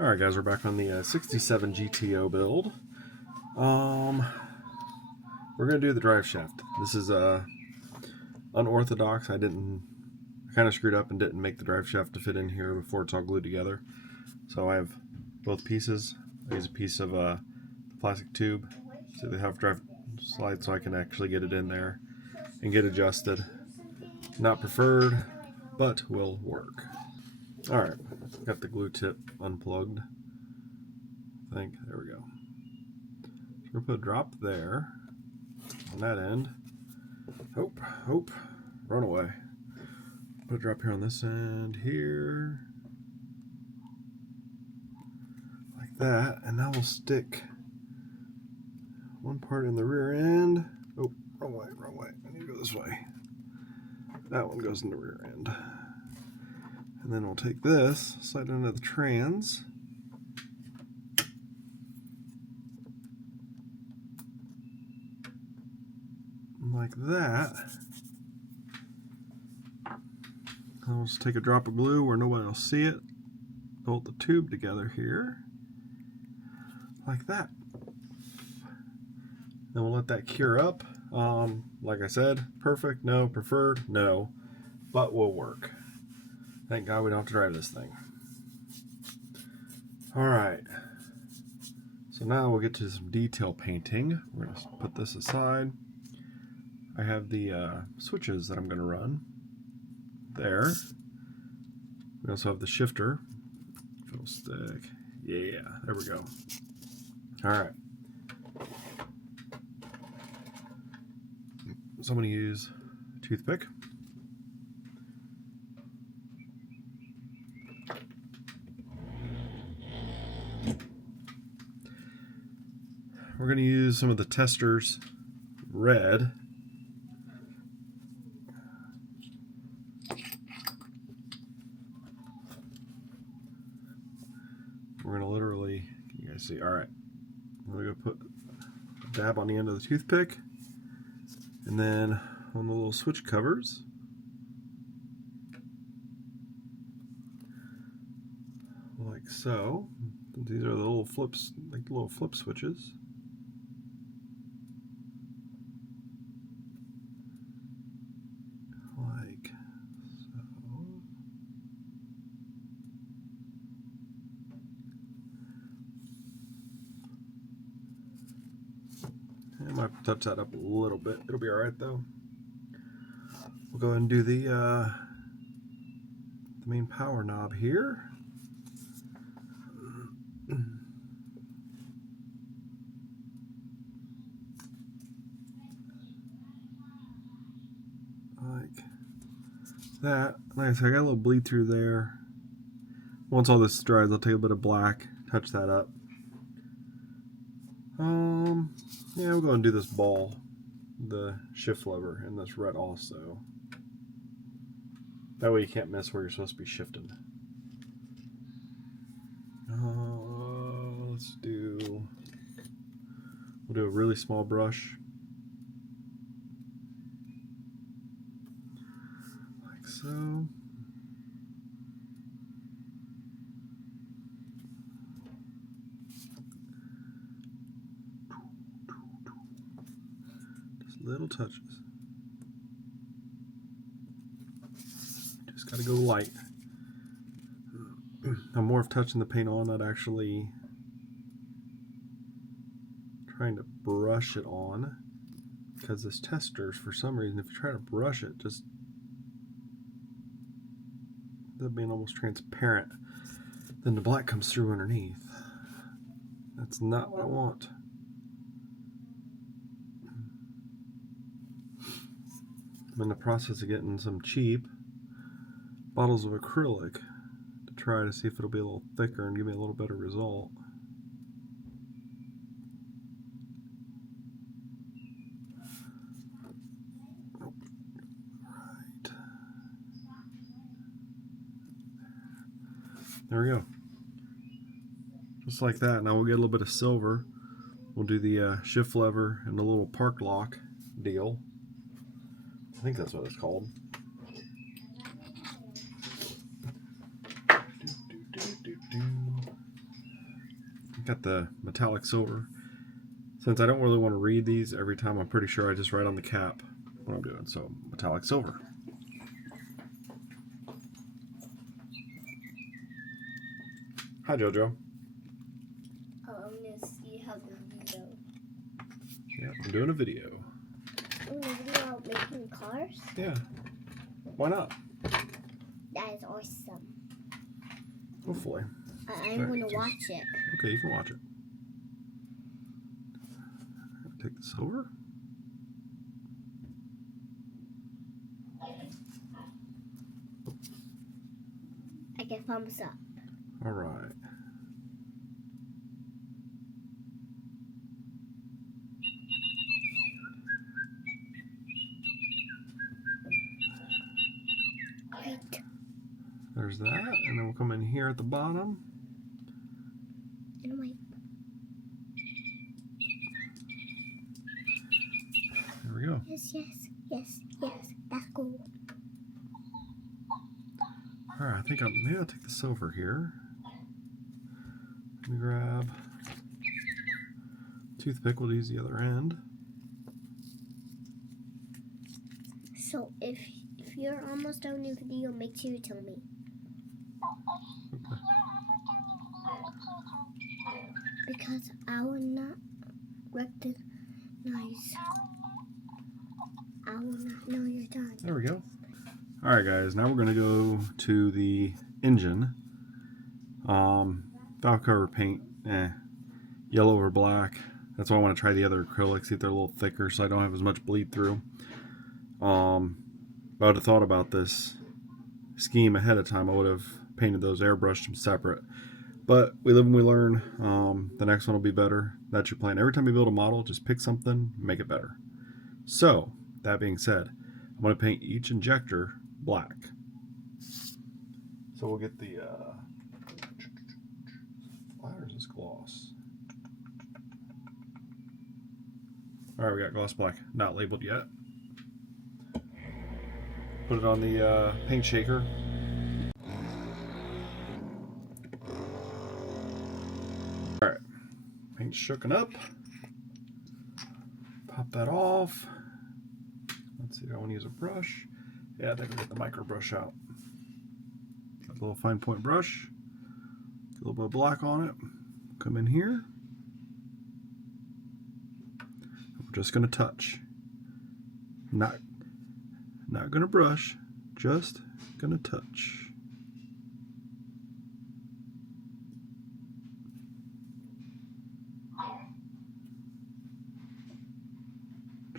Alright guys, we're back on the 67 GTO build. We're going to do the drive shaft. This is unorthodox. I kind of screwed up and didn't make the drive shaft to fit in here before it's all glued together. So I have both pieces. I use a piece of plastic tube so they have drive slide so I can actually get it in there and get adjusted. Not preferred, but will work. Alright, got the glue tip unplugged. I think, there we go. So we'll put a drop there on that end. Hope, run away. Put a drop here on this end, here. Like that, and now we'll stick one part in the rear end. Oh, wrong way. I need to go this way. That one goes in the rear end. And then we'll take this, slide it into the trans. Like that. I'll just take a drop of glue where nobody will see it. Bolt the tube together here. Like that. Then we'll let that cure up. Like I said, perfect, no, preferred, no, but will work. Thank God we don't have to drive this thing. Alright, so now we'll get to some detail painting. We're going to put this aside. I have the switches that I'm going to run there. We also have the shifter. Fiddle stick. Yeah, there we go. Alright. So I'm going to use a toothpick. We're going to use some of the testers red. We're going to literally, you guys see, alright. We're going to put a dab on the end of the toothpick. And then on the little switch covers. Like so. These are the little flips, like the little flip switches. Like so. I might touch that up a little bit. It'll be alright though. We'll go ahead and do the main power knob here. Like that. Like I said, I got a little bleed through there. Once all this dries, I'll take a bit of black, touch that up. Yeah, we'll go and do this ball, the shift lever, and this red also. That way you can't miss where you're supposed to be shifting. We'll do a really small brush. Like so. Little touches. Just gotta go light. I'm more of touching the paint on, not actually trying to brush it on, because this testers, for some reason, if you try to brush it, just that being almost transparent, then the black comes through underneath. That's not what I want. I'm in the process of getting some cheap bottles of acrylic to try to see if it'll be a little thicker and give me a little better result. Right. There we go. Just like that. Now we'll get a little bit of silver. We'll do the shift lever and the little park lock deal. I think that's what it's called. got the metallic silver. Since I don't really want to read these every time, I'm pretty sure I just write on the cap what I'm doing. So metallic silver. Hi, JoJo. Oh, I'm gonna see how the video. Yeah, I'm doing a video. A video about making cars? Yeah. Why not? That is awesome. Hopefully. I'm gonna watch it. Okay, you can watch it. Take this over. I get thumbs up. All right. Great. There's that, and then we'll come in here at the bottom. And wait. There we go. Yes, yes, yes, yes. That's cool. All right, I think maybe I'll take the silver here. Let me grab toothpick. We'll use the other end. So if you're almost done with the video, make sure you tell me. Okay. Because I will not recognize. I will not know you're done. There we go. All right, guys. Now we're going to go to the engine. Valve cover paint, yellow over black. That's why I want to try the other acrylics, see if they're a little thicker, so I don't have as much bleed through. But I would have thought about this scheme ahead of time. I would have painted those, airbrushed them separate. But we live and we learn. The next one will be better. That's your plan. Every time you build a model, just pick something, make it better. So, that being said, I'm going to paint each injector black. So we'll get the, where's this gloss? Alright, we got gloss black, not labeled yet. Put it on the paint shaker. Alright, paint's shooken up. Pop that off. Let's see, I want to use a brush. Yeah, I think I'll get the micro brush out. A little fine point brush. Get a little bit of black on it. Come in here. We're just going to touch. Not going to brush, just going to touch.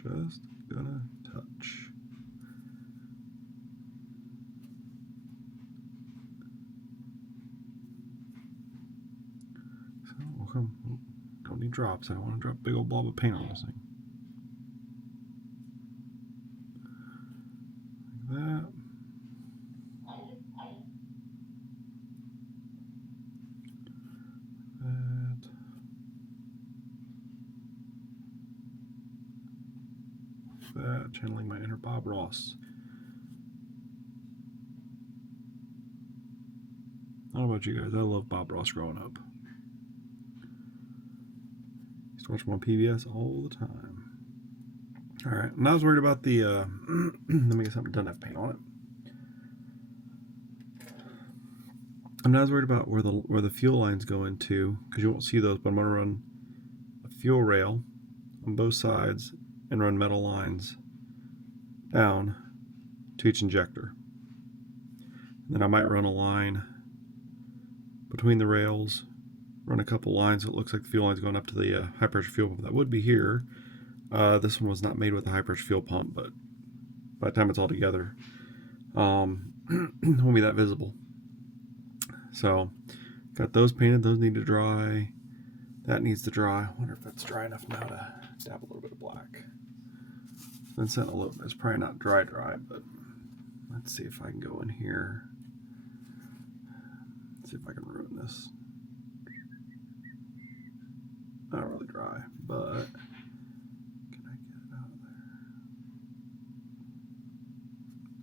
Just gonna touch. So we'll come. Don't need drops. I don't want to drop a big old blob of paint on this thing. Like that. That, channeling my inner Bob Ross. I don't know about you guys, I love Bob Ross growing up. Used to watch him on PBS all the time. Alright, and I was worried about the, let me get something that doesn't have paint on it. I'm not as worried about where the fuel lines go into, because you won't see those, but I'm going to run a fuel rail on both sides and run metal lines down to each injector. And then I might run a line between the rails, run a couple lines so it looks like the fuel line's going up to the high pressure fuel pump. That would be here. This one was not made with a high pressure fuel pump, but by the time it's all together, it won't be that visible. So, got those painted. Those need to dry. That needs to dry. I wonder if it's dry enough now to dab a little bit of black. Vincent, a little bit. It's probably not dry, but let's see if I can go in here. Let's see if I can ruin this. Not really dry, but can I get it out of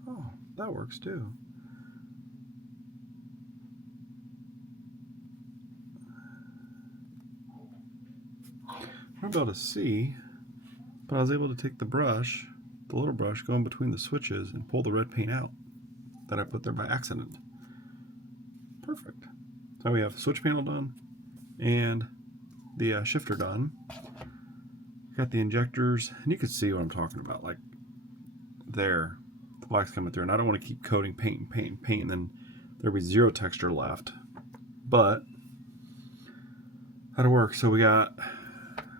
there? Oh, that works too. might be able to see, but I was able to take the brush, the little brush, go in between the switches and pull the red paint out that I put there by accident. Perfect. So we have switch panel done and the shifter done. Got the injectors, and you can see what I'm talking about. Like there, the black's coming through, and I don't want to keep coating paint and paint and paint, and then there'll be zero texture left. But that'll work. So we got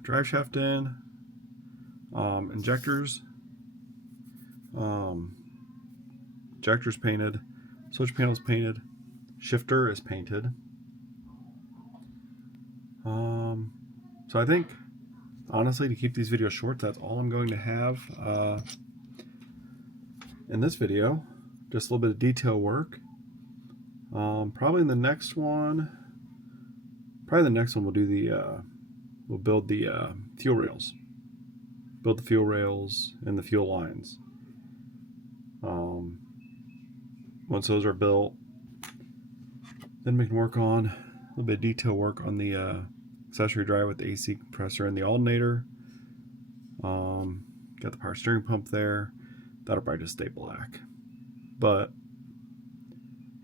drive shaft in, injectors, injectors painted, switch panels painted, shifter is painted. So I think, honestly, to keep these videos short, that's all I'm going to have in this video. Just a little bit of detail work. Probably in the next one, we'll do the we'll build the fuel rails. Build the fuel rails and the fuel lines. Once those are built, then we can work on a little bit of detail work on the accessory drive with the AC compressor and the alternator. Got the power steering pump there. That'll probably just stay black. But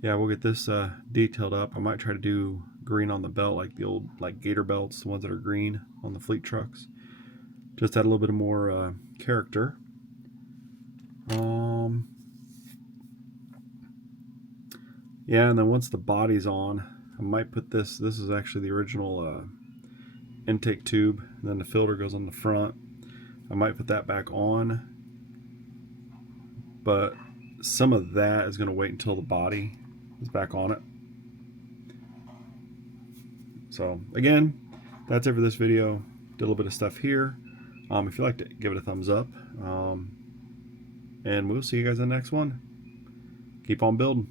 yeah, we'll get this detailed up. I might try to do green on the belt, like the old gator belts, the ones that are green on the fleet trucks. Just add a little bit more character. Yeah, and then once the body's on, I might put this is actually the original intake tube, and then the filter goes on the front. I might put that back on, but some of that is going to wait until the body is back on it. So again, that's it for this video. Did a little bit of stuff here. If you liked it, give it a thumbs up, and we'll see you guys in the next one. Keep on building.